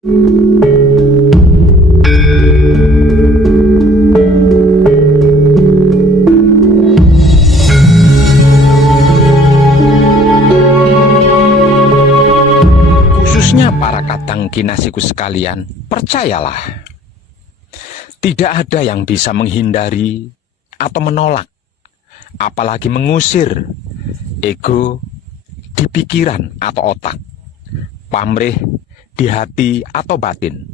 Khususnya para kadang kinasiku sekalian, percayalah, tidak ada yang bisa menghindari atau menolak, apalagi mengusir ego di pikiran atau otak, pamrih di hati atau batin,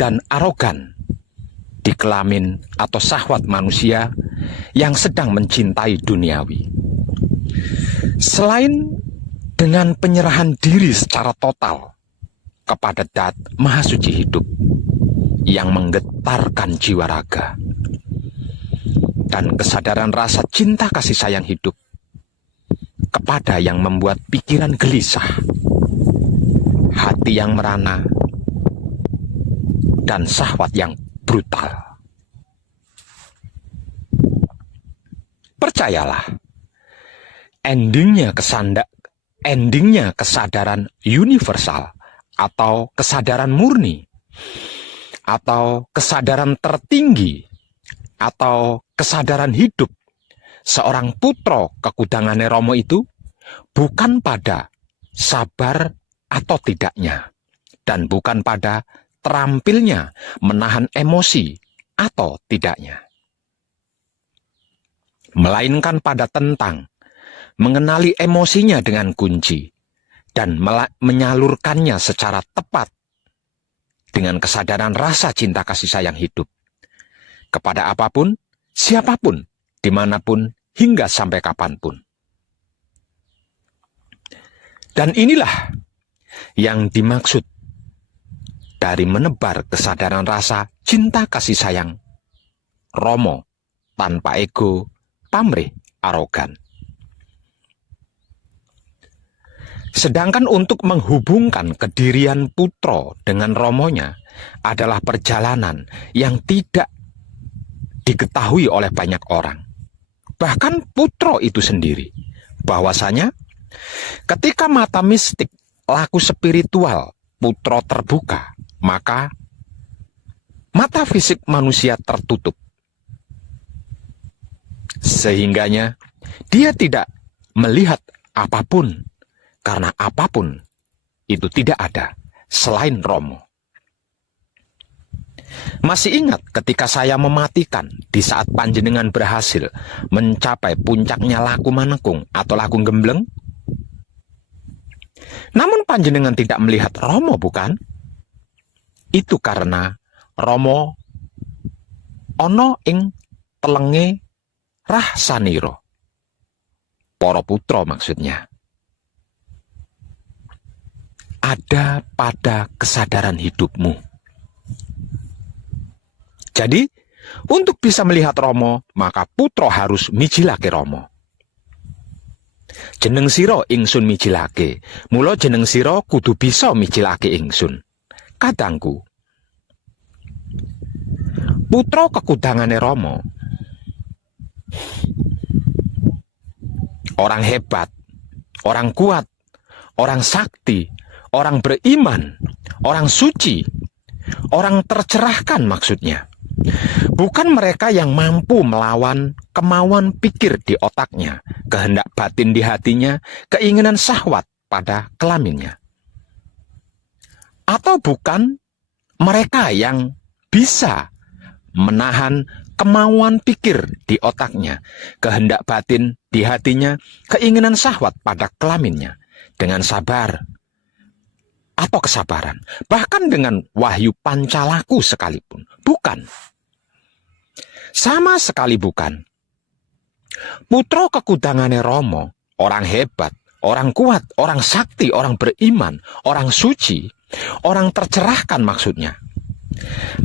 dan arogan di kelamin atau syahwat manusia yang sedang mencintai duniawi. Selain dengan penyerahan diri secara total kepada Dat Maha Suci Hidup yang menggetarkan jiwa raga, dan kesadaran rasa cinta kasih sayang hidup kepada yang membuat pikiran gelisah, hati yang merana, dan syahwat yang brutal. Percayalah, endingnya kesadaran universal atau kesadaran murni atau kesadaran tertinggi atau kesadaran hidup seorang putra kekudangane Romo itu bukan pada sabar atau tidaknya, dan bukan pada terampilnya menahan emosi atau tidaknya, melainkan pada tentang mengenali emosinya dengan kunci dan menyalurkannya secara tepat dengan kesadaran rasa cinta kasih sayang hidup kepada apapun, siapapun, dimanapun, hingga sampai kapanpun. Dan inilah yang dimaksud dari menebar kesadaran rasa cinta kasih sayang Romo tanpa ego, pamrih, arogan. Sedangkan untuk menghubungkan kedirian putra dengan Romonya adalah perjalanan yang tidak diketahui oleh banyak orang. Bahkan putra itu sendiri, bahwasanya ketika mata mistik laku spiritual putra terbuka, maka mata fisik manusia tertutup. Sehingganya dia tidak melihat apapun, karena apapun itu tidak ada selain Romo. Masih ingat ketika saya mematikan di saat panjenengan berhasil mencapai puncaknya laku manekung atau laku gembleng? Namun panjenengan tidak melihat Romo, bukan? Itu karena Romo ono ing telenge rah saniro. Para putra maksudnya. Ada pada kesadaran hidupmu. Jadi, untuk bisa melihat Romo, maka putra harus mijilake Romo. Jeneng sira ingsun mijilake, mula jeneng sira kudu bisa mijilake ingsun. Kadangku, putra kekudangane Romo, orang hebat, orang kuat, orang sakti, orang beriman, orang suci, orang tercerahkan maksudnya. Bukan mereka yang mampu melawan kemauan pikir di otaknya, kehendak batin di hatinya, keinginan syahwat pada kelaminnya. Atau bukan mereka yang bisa menahan kemauan pikir di otaknya, kehendak batin di hatinya, keinginan syahwat pada kelaminnya, dengan sabar atau kesabaran, bahkan dengan wahyu pancalaku sekalipun. Bukan. Sama sekali bukan. Putra kekudangane Romo, orang hebat, orang kuat, orang sakti, orang beriman, orang suci, orang tercerahkan maksudnya,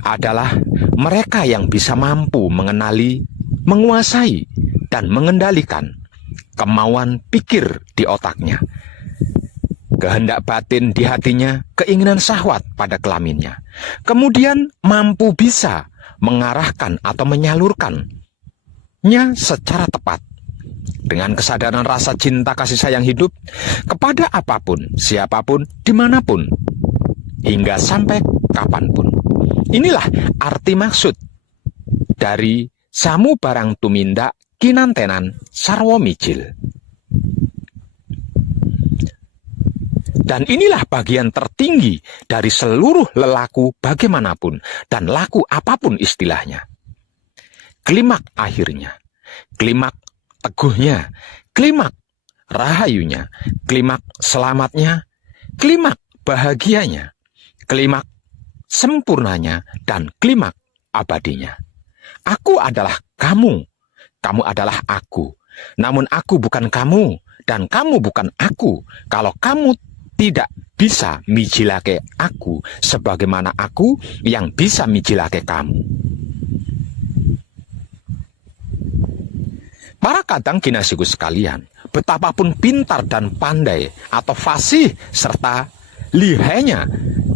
adalah mereka yang bisa mampu mengenali, menguasai, dan mengendalikan kemauan pikir di otaknya, kehendak batin di hatinya, keinginan syahwat pada kelaminnya. Kemudian mampu bisa mengarahkan atau menyalurkannya secara tepat dengan kesadaran rasa cinta kasih sayang hidup kepada apapun, siapapun, dimanapun, hingga sampai kapanpun. Inilah arti maksud dari samu barang tumindak kinantenan sarwa mijil. Dan inilah bagian tertinggi dari seluruh lelaku bagaimanapun dan laku apapun istilahnya. Klimak akhirnya, klimak teguhnya, klimak rahayunya, klimak selamatnya, klimak bahagianya, klimak sempurnanya, dan klimak abadinya. Aku adalah kamu, kamu adalah aku. Namun aku bukan kamu, dan kamu bukan aku. Kalau kamu tidak bisa mijilake aku sebagaimana aku yang bisa mijilake kamu. Para kadang kinasiku sekalian, betapapun pintar dan pandai atau fasih serta lihainya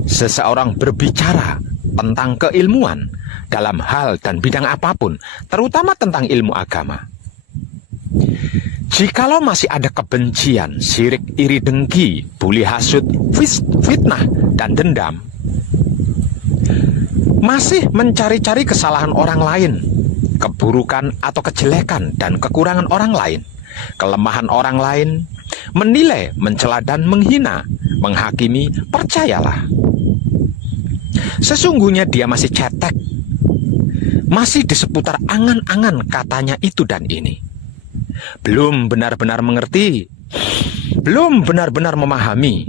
seseorang berbicara tentang keilmuan dalam hal dan bidang apapun, terutama tentang ilmu agama, jikalau masih ada kebencian, sirik, iri, dengki, buli, hasut, fitnah, dan dendam, masih mencari-cari kesalahan orang lain, keburukan atau kejelekan dan kekurangan orang lain, kelemahan orang lain, menilai, mencela dan menghina, menghakimi, percayalah, sesungguhnya dia masih cetek, masih di seputar angan-angan katanya itu dan ini. Belum benar-benar mengerti, belum benar-benar memahami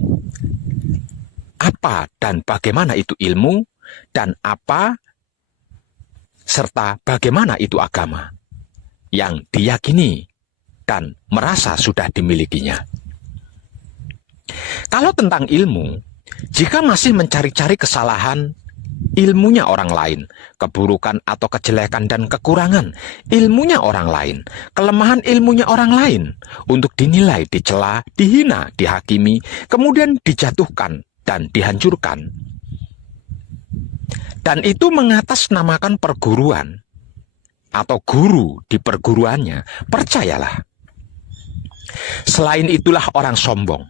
apa dan bagaimana itu ilmu, dan apa serta bagaimana itu agama yang diyakini dan merasa sudah dimilikinya. Kalau tentang ilmu, jika masih mencari-cari kesalahan ilmunya orang lain, keburukan atau kejelekan dan kekurangan ilmunya orang lain, kelemahan ilmunya orang lain, untuk dinilai, dicela, dihina, dihakimi, kemudian dijatuhkan dan dihancurkan, dan itu mengatasnamakan perguruan atau guru di perguruannya, percayalah, selain itulah orang sombong,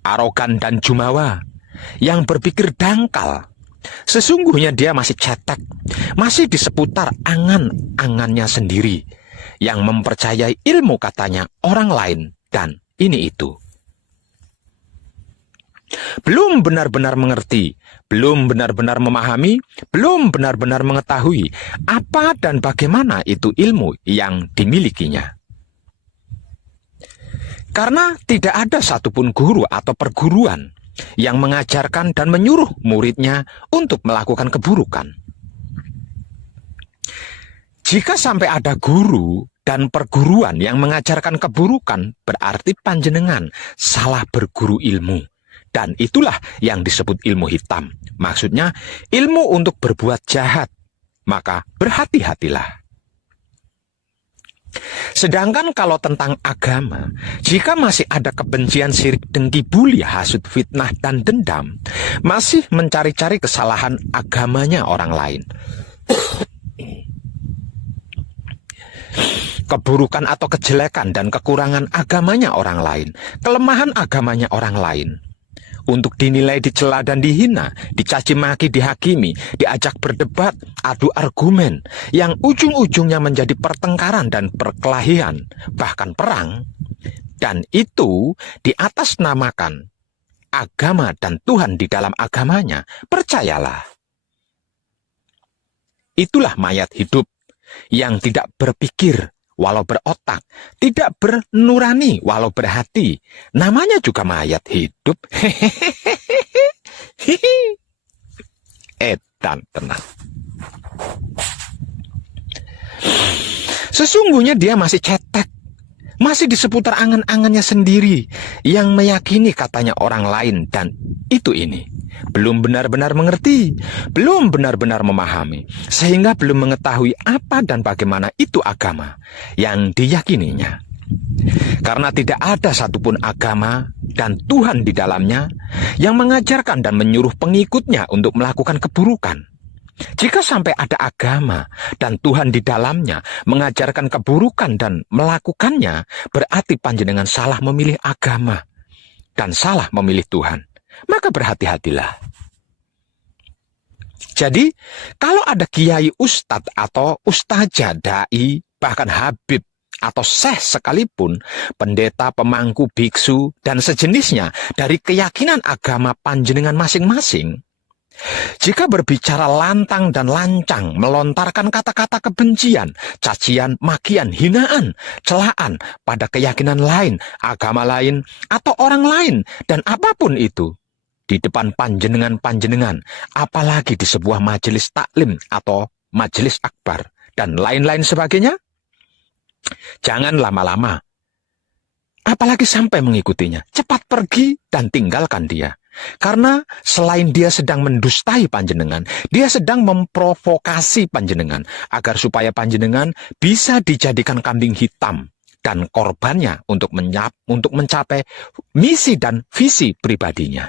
arogan dan jumawa, yang berpikir dangkal. Sesungguhnya dia masih cetek, masih di seputar angan-angannya sendiri, yang mempercayai ilmu katanya orang lain dan ini itu. Belum benar-benar mengerti, belum benar-benar memahami, belum benar-benar mengetahui apa dan bagaimana itu ilmu yang dimilikinya. Karena tidak ada satupun guru atau perguruan yang mengajarkan dan menyuruh muridnya untuk melakukan keburukan. Jika sampai ada guru dan perguruan yang mengajarkan keburukan, berarti panjenengan salah berguru ilmu. Dan itulah yang disebut ilmu hitam. Maksudnya ilmu untuk berbuat jahat. Maka berhati-hatilah. Sedangkan kalau tentang agama, jika masih ada kebencian, sirik, dengki, buli, hasut, fitnah, dan dendam, masih mencari-cari kesalahan agamanya orang lain, keburukan atau kejelekan dan kekurangan agamanya orang lain, kelemahan agamanya orang lain, untuk dinilai, dicela dan dihina, dicaci maki, dihakimi, diajak berdebat, adu argumen, yang ujung-ujungnya menjadi pertengkaran dan perkelahian, bahkan perang, dan itu diatasnamakan agama dan Tuhan di dalam agamanya, percayalah, itulah mayat hidup yang tidak berpikir walau berotak, tidak bernurani walau berhati. Namanya juga mayat hidup. Edan tenang. Sesungguhnya dia masih cetek, masih di seputar angan-angannya sendiri, yang meyakini katanya orang lain dan itu ini. Belum benar-benar mengerti, belum benar-benar memahami, sehingga belum mengetahui apa dan bagaimana itu agama yang diyakininya. Karena tidak ada satupun agama dan Tuhan di dalamnya yang mengajarkan dan menyuruh pengikutnya untuk melakukan keburukan. Jika sampai ada agama dan Tuhan di dalamnya mengajarkan keburukan dan melakukannya, berarti panjenengan salah memilih agama dan salah memilih Tuhan. Maka berhati-hatilah. Jadi, kalau ada kiai ustadz atau ustazah, dai, bahkan habib atau syekh sekalipun, pendeta, pemangku, biksu, dan sejenisnya dari keyakinan agama panjenengan masing-masing, jika berbicara lantang dan lancang, melontarkan kata-kata kebencian, cacian, makian, hinaan, celaan pada keyakinan lain, agama lain, atau orang lain, dan apapun itu, di depan panjenengan-panjenengan, apalagi di sebuah majelis taklim atau majelis akbar, dan lain-lain sebagainya, jangan lama-lama, apalagi sampai mengikutinya. Cepat pergi dan tinggalkan dia. Karena selain dia sedang mendustai panjenengan, dia sedang memprovokasi panjenengan, agar supaya panjenengan bisa dijadikan kambing hitam dan korbannya untuk mencapai misi dan visi pribadinya.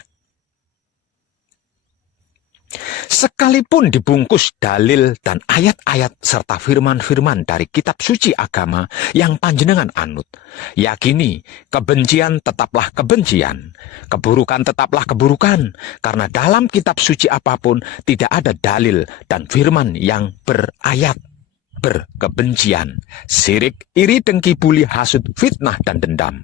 Sekalipun dibungkus dalil dan ayat-ayat serta firman-firman dari kitab suci agama yang panjenengan anut, yakini kebencian tetaplah kebencian, keburukan tetaplah keburukan, karena dalam kitab suci apapun tidak ada dalil dan firman yang berayat berkebencian, sirik, iri, dengki, buli, hasut, fitnah, dan dendam,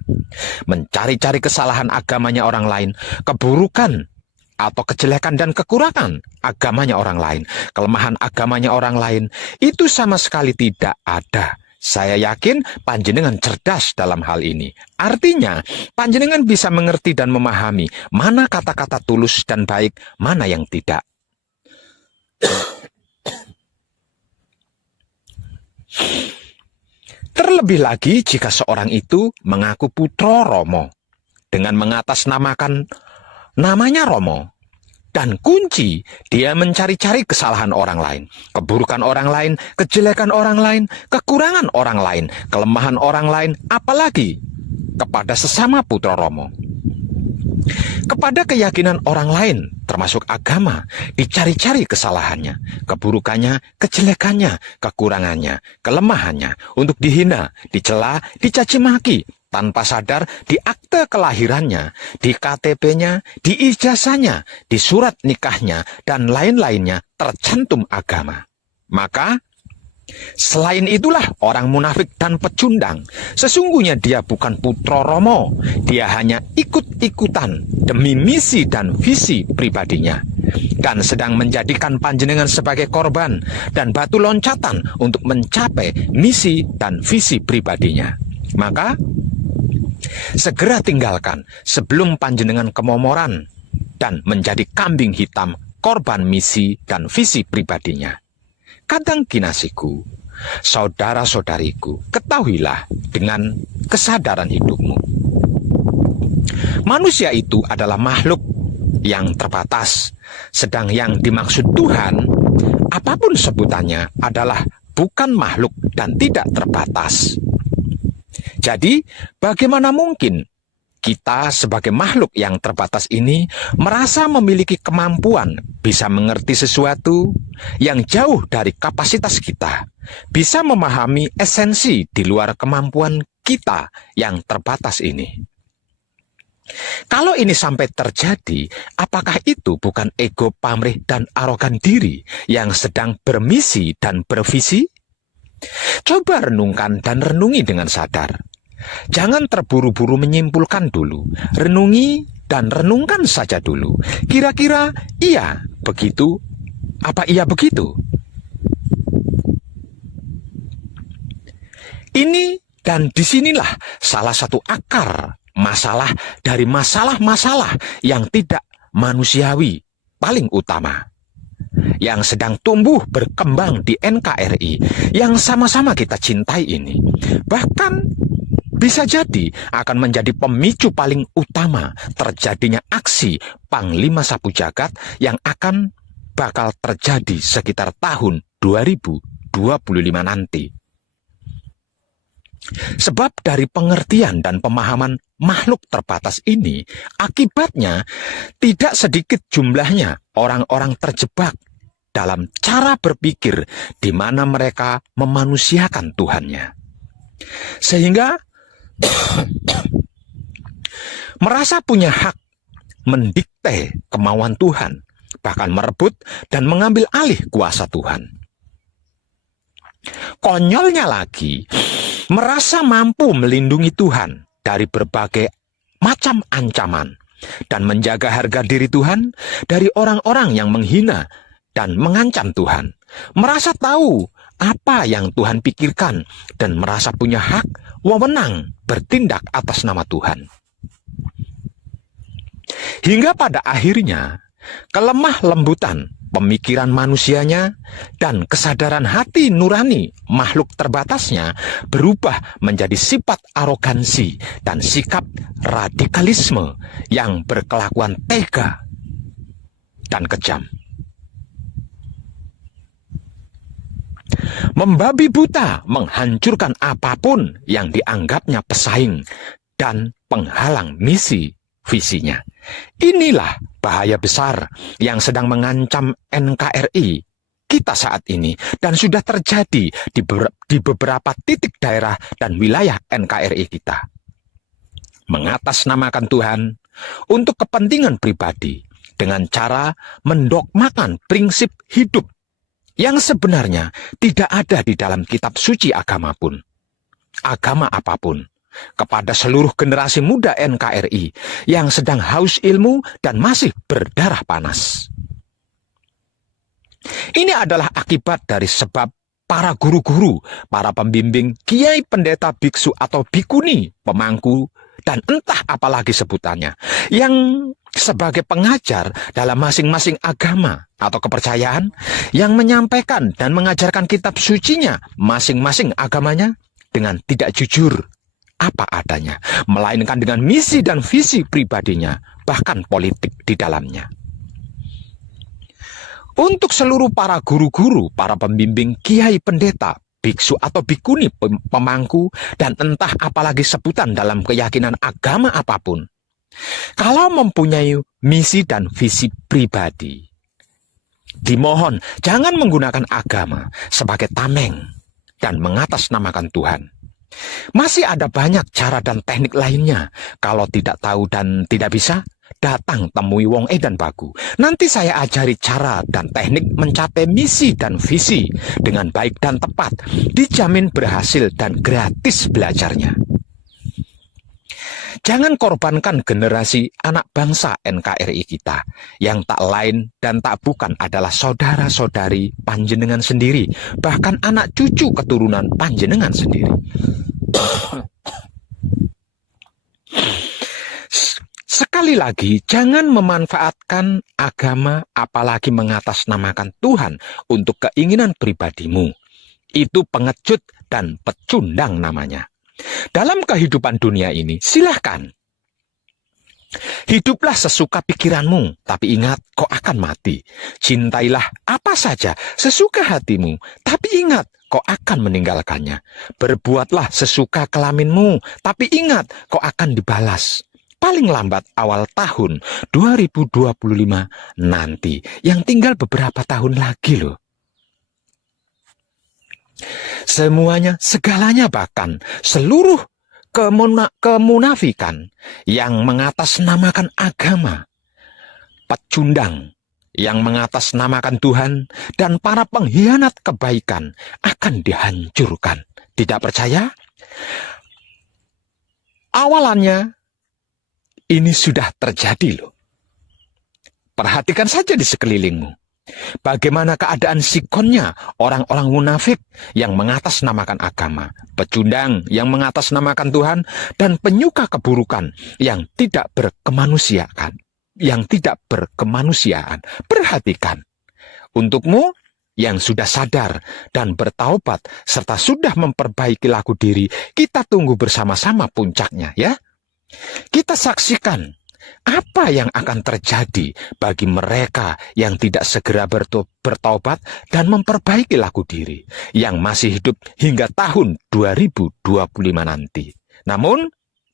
mencari-cari kesalahan agamanya orang lain, keburukan atau kejelekan dan kekurangan agamanya orang lain, kelemahan agamanya orang lain, itu sama sekali tidak ada. Saya yakin panjenengan cerdas dalam hal ini. Artinya, panjenengan bisa mengerti dan memahami mana kata-kata tulus dan baik, mana yang tidak. Terlebih lagi jika seorang itu mengaku putra Romo dengan mengatasnamakan namanya Romo, dan kunci dia mencari-cari kesalahan orang lain, keburukan orang lain, kejelekan orang lain, kekurangan orang lain, kelemahan orang lain, apalagi kepada sesama putra Romo. Kepada keyakinan orang lain, termasuk agama, dicari-cari kesalahannya, keburukannya, kejelekannya, kekurangannya, kelemahannya, untuk dihina, dicela, dicaci maki, tanpa sadar di akte kelahirannya, di KTP-nya, di ijazahnya, di surat nikahnya, dan lain-lainnya tercantum agama. Maka, selain itulah orang munafik dan pecundang. Sesungguhnya dia bukan putra Romo. Dia hanya ikut-ikutan demi misi dan visi pribadinya, dan sedang menjadikan panjenengan sebagai korban dan batu loncatan untuk mencapai misi dan visi pribadinya. Maka, segera tinggalkan sebelum panjenengan kemomoran dan menjadi kambing hitam korban misi dan visi pribadinya. Kadang kinasiku, saudara-saudariku, ketahuilah dengan kesadaran hidupmu. Manusia itu adalah makhluk yang terbatas, sedang yang dimaksud Tuhan, apapun sebutannya, adalah bukan makhluk dan tidak terbatas. Jadi, bagaimana mungkin kita sebagai makhluk yang terbatas ini merasa memiliki kemampuan bisa mengerti sesuatu yang jauh dari kapasitas kita, bisa memahami esensi di luar kemampuan kita yang terbatas ini? Kalau ini sampai terjadi, apakah itu bukan ego pamrih dan arogan diri yang sedang bermisi dan bervisi? Coba renungkan dan renungi dengan sadar. Jangan terburu-buru menyimpulkan dulu. Renungi dan renungkan saja dulu. Kira-kira iya begitu? Apa iya begitu? Ini dan disinilah salah satu akar masalah dari masalah-masalah yang tidak manusiawi paling utama, yang sedang tumbuh berkembang di NKRI, yang sama-sama kita cintai ini. Bahkan bisa jadi akan menjadi pemicu paling utama terjadinya aksi Panglima Sapu Jagat yang bakal terjadi sekitar tahun 2025 nanti. Sebab dari pengertian dan pemahaman makhluk terbatas ini, akibatnya tidak sedikit jumlahnya orang-orang terjebak dalam cara berpikir di mana mereka memanusiakan Tuhannya. Sehingga merasa punya hak mendikte kemauan Tuhan, bahkan merebut dan mengambil alih kuasa Tuhan. Konyolnya lagi, merasa mampu melindungi Tuhan dari berbagai macam ancaman dan menjaga harga diri Tuhan dari orang-orang yang menghina dan mengancam Tuhan. Merasa tahu apa yang Tuhan pikirkan dan merasa punya hak wewenang bertindak atas nama Tuhan. Hingga pada akhirnya, kelemah lembutan pemikiran manusianya dan kesadaran hati nurani makhluk terbatasnya berubah menjadi sifat arogansi dan sikap radikalisme yang berkelakuan tega dan kejam. Membabi buta menghancurkan apapun yang dianggapnya pesaing dan penghalang misi visinya. Inilah bahaya besar yang sedang mengancam NKRI kita saat ini dan sudah terjadi di beberapa titik daerah dan wilayah NKRI kita. Mengatasnamakan Tuhan untuk kepentingan pribadi dengan cara mendogmakan prinsip hidup yang sebenarnya tidak ada di dalam kitab suci agama apapun. Kepada seluruh generasi muda NKRI yang sedang haus ilmu dan masih berdarah panas. Ini adalah akibat dari sebab para guru-guru, para pembimbing, kiai, pendeta, biksu atau bikuni, pemangku, dan entah apalagi sebutannya, yang sebagai pengajar dalam masing-masing agama atau kepercayaan, yang menyampaikan dan mengajarkan kitab sucinya masing-masing agamanya dengan tidak jujur apa adanya, melainkan dengan misi dan visi pribadinya, bahkan politik di dalamnya. Untuk seluruh para guru-guru, para pembimbing, kiai, pendeta, biksu atau bikuni, pemangku, dan entah apalagi sebutan dalam keyakinan agama apapun, kalau mempunyai misi dan visi pribadi, dimohon jangan menggunakan agama sebagai tameng dan mengatasnamakan Tuhan. Masih ada banyak cara dan teknik lainnya. Kalau tidak tahu dan tidak bisa, datang temui Wong Edan Bagu. Nanti saya ajari cara dan teknik mencapai misi dan visi dengan baik dan tepat. Dijamin berhasil dan gratis belajarnya. Jangan korbankan generasi anak bangsa NKRI kita yang tak lain dan tak bukan adalah saudara-saudari panjenengan sendiri, bahkan anak cucu keturunan panjenengan sendiri. Sekali lagi, jangan memanfaatkan agama apalagi mengatasnamakan Tuhan untuk keinginan pribadimu. Itu pengecut dan pecundang namanya. Dalam kehidupan dunia ini, silahkan. Hiduplah sesuka pikiranmu, tapi ingat kau akan mati. Cintailah apa saja sesuka hatimu, tapi ingat kau akan meninggalkannya. Berbuatlah sesuka kelaminmu, tapi ingat kau akan dibalas. Paling lambat awal tahun 2025 nanti, yang tinggal beberapa tahun lagi loh. Semuanya, segalanya, bahkan seluruh kemunafikan yang mengatasnamakan agama, pecundang yang mengatasnamakan Tuhan, dan para pengkhianat kebaikan akan dihancurkan. Tidak percaya? Awalannya ini sudah terjadi loh. Perhatikan saja di sekelilingmu. Bagaimana keadaan sikonnya orang-orang munafik yang mengatasnamakan agama, pecundang yang mengatasnamakan Tuhan, dan penyuka keburukan yang tidak berkemanusiaan. Perhatikan. Untukmu yang sudah sadar dan bertaubat serta sudah memperbaiki laku diri, kita tunggu bersama-sama puncaknya ya. Kita saksikan apa yang akan terjadi bagi mereka yang tidak segera bertaubat dan memperbaiki laku diri, yang masih hidup hingga tahun 2025 nanti. Namun,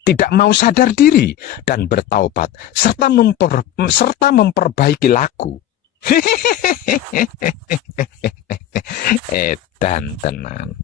tidak mau sadar diri dan bertaubat serta memperbaiki laku. Edan tenan.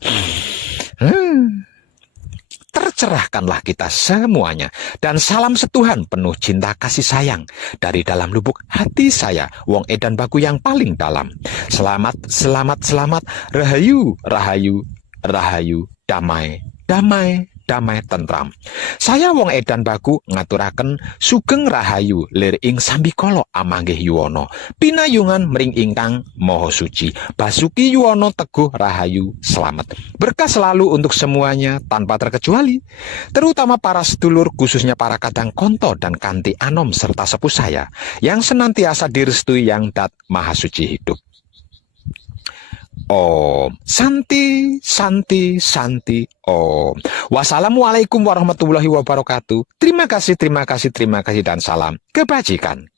tercerahkanlah kita semuanya. Dan salam setuhan penuh cinta kasih sayang dari dalam lubuk hati saya, wong edan baku yang paling dalam. Selamat, selamat, selamat, rahayu, rahayu, rahayu, damai, damai, damai tentram. Saya wong edan baku ngaturaken sugeng rahayu lir ing sambikala amanggih yuwana. Pinayungan mring ingkang maha suci. Basuki yuwana teguh rahayu selamat. Berkah selalu untuk semuanya tanpa terkecuali. Terutama para sedulur, khususnya para kadang konto dan kanti anom serta sepuh saya yang senantiasa direstui yang dat maha suci hidup. Om Santi, Santi, Santi, Om. Wassalamualaikum warahmatullahi wabarakatuh. Terima kasih, terima kasih, terima kasih, dan salam kebajikan.